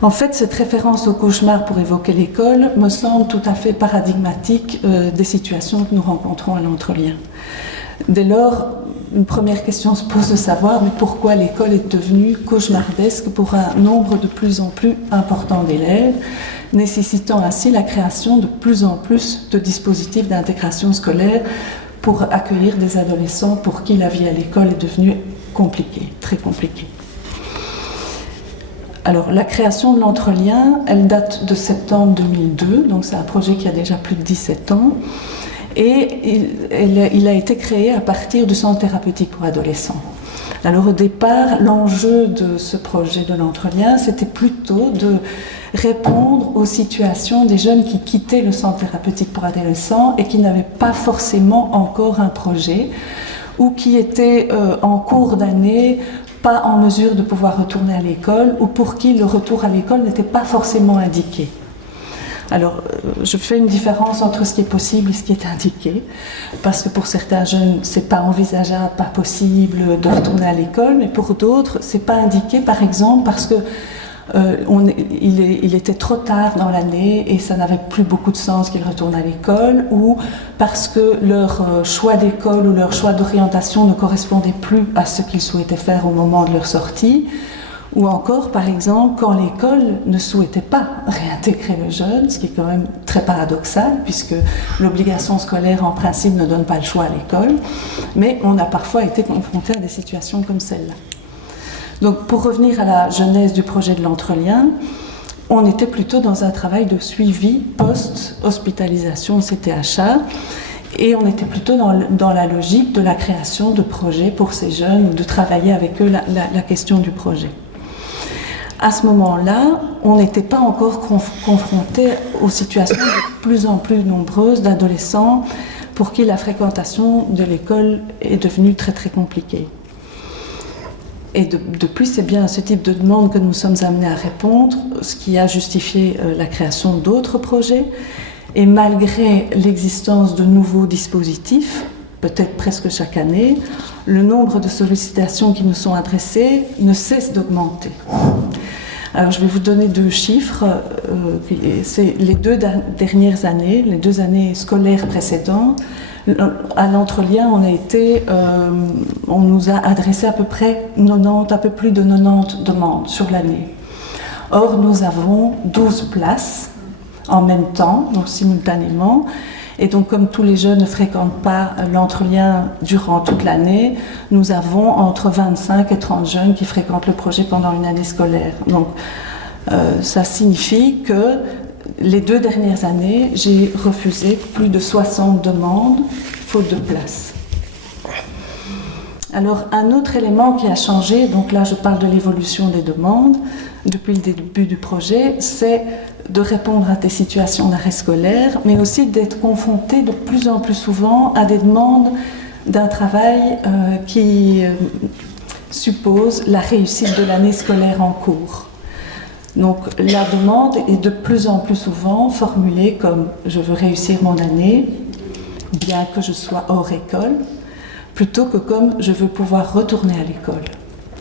En fait, cette référence au cauchemar pour évoquer l'école me semble tout à fait paradigmatique des situations que nous rencontrons à l'Entrelien. Dès lors, une première question se pose de savoir mais pourquoi l'école est devenue cauchemardesque pour un nombre de plus en plus important d'élèves, nécessitant ainsi la création de plus en plus de dispositifs d'intégration scolaire pour accueillir des adolescents pour qui la vie à l'école est devenue compliquée, très compliquée. Alors, la création de l'Entrelien, elle date de septembre 2002, donc c'est un projet qui a déjà plus de 17 ans, et il a été créé à partir du centre thérapeutique pour adolescents. Alors, au départ, l'enjeu de ce projet de l'Entrelien, c'était plutôt de répondre aux situations des jeunes qui quittaient le centre thérapeutique pour adolescents et qui n'avaient pas forcément encore un projet, ou qui étaient en cours d'année, pas en mesure de pouvoir retourner à l'école, ou pour qui le retour à l'école n'était pas forcément indiqué. Alors, je fais une différence entre ce qui est possible et ce qui est indiqué, parce que pour certains jeunes, c'est pas envisageable, pas possible de retourner à l'école, mais pour d'autres, c'est pas indiqué, par exemple, parce que il était trop tard dans l'année et ça n'avait plus beaucoup de sens qu'ils retournent à l'école, ou parce que leur choix d'école ou leur choix d'orientation ne correspondait plus à ce qu'ils souhaitaient faire au moment de leur sortie, ou encore, par exemple, quand l'école ne souhaitait pas réintégrer le jeune, ce qui est quand même très paradoxal, puisque l'obligation scolaire, en principe, ne donne pas le choix à l'école, mais on a parfois été confronté à des situations comme celle-là. Donc, pour revenir à la genèse du projet de l'Entrelien, on était plutôt dans un travail de suivi post-hospitalisation CTHA, et on était plutôt dans la logique de la création de projets pour ces jeunes, de travailler avec eux la question du projet. À ce moment-là, on n'était pas encore confronté aux situations de plus en plus nombreuses d'adolescents pour qui la fréquentation de l'école est devenue très très compliquée. Et depuis, c'est bien à ce type de demande que nous sommes amenés à répondre, ce qui a justifié la création d'autres projets. Et malgré l'existence de nouveaux dispositifs, peut-être presque chaque année, le nombre de sollicitations qui nous sont adressées ne cesse d'augmenter. Alors, je vais vous donner deux chiffres. C'est les 2 dernières années, les 2 années scolaires précédentes. À l'Entrelien, on nous a adressé à peu près 90, un peu plus de 90 demandes sur l'année. Or, nous avons 12 places en même temps, donc simultanément. Et donc, comme tous les jeunes ne fréquentent pas l'Entrelien durant toute l'année, nous avons entre 25 et 30 jeunes qui fréquentent le projet pendant une année scolaire. Donc, ça signifie que les 2 dernières années, j'ai refusé plus de 60 demandes, faute de place. Alors, un autre élément qui a changé, donc là je parle de l'évolution des demandes depuis le début du projet, c'est de répondre à des situations d'arrêt scolaire, mais aussi d'être confronté de plus en plus souvent à des demandes d'un travail qui suppose la réussite de l'année scolaire en cours. Donc la demande est de plus en plus souvent formulée comme « je veux réussir mon année, bien que je sois hors école », plutôt que comme « je veux pouvoir retourner à l'école ».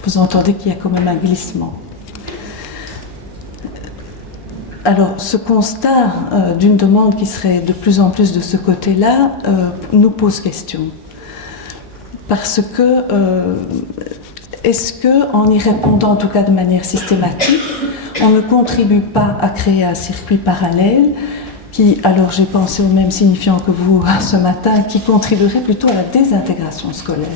Vous entendez qu'il y a quand même un glissement. Alors ce constat d'une demande qui serait de plus en plus de ce côté-là nous pose question. Parce que est-ce qu'en y répondant en tout cas de manière systématique, on ne contribue pas à créer un circuit parallèle qui, alors j'ai pensé au même signifiant que vous ce matin, qui contribuerait plutôt à la désintégration scolaire.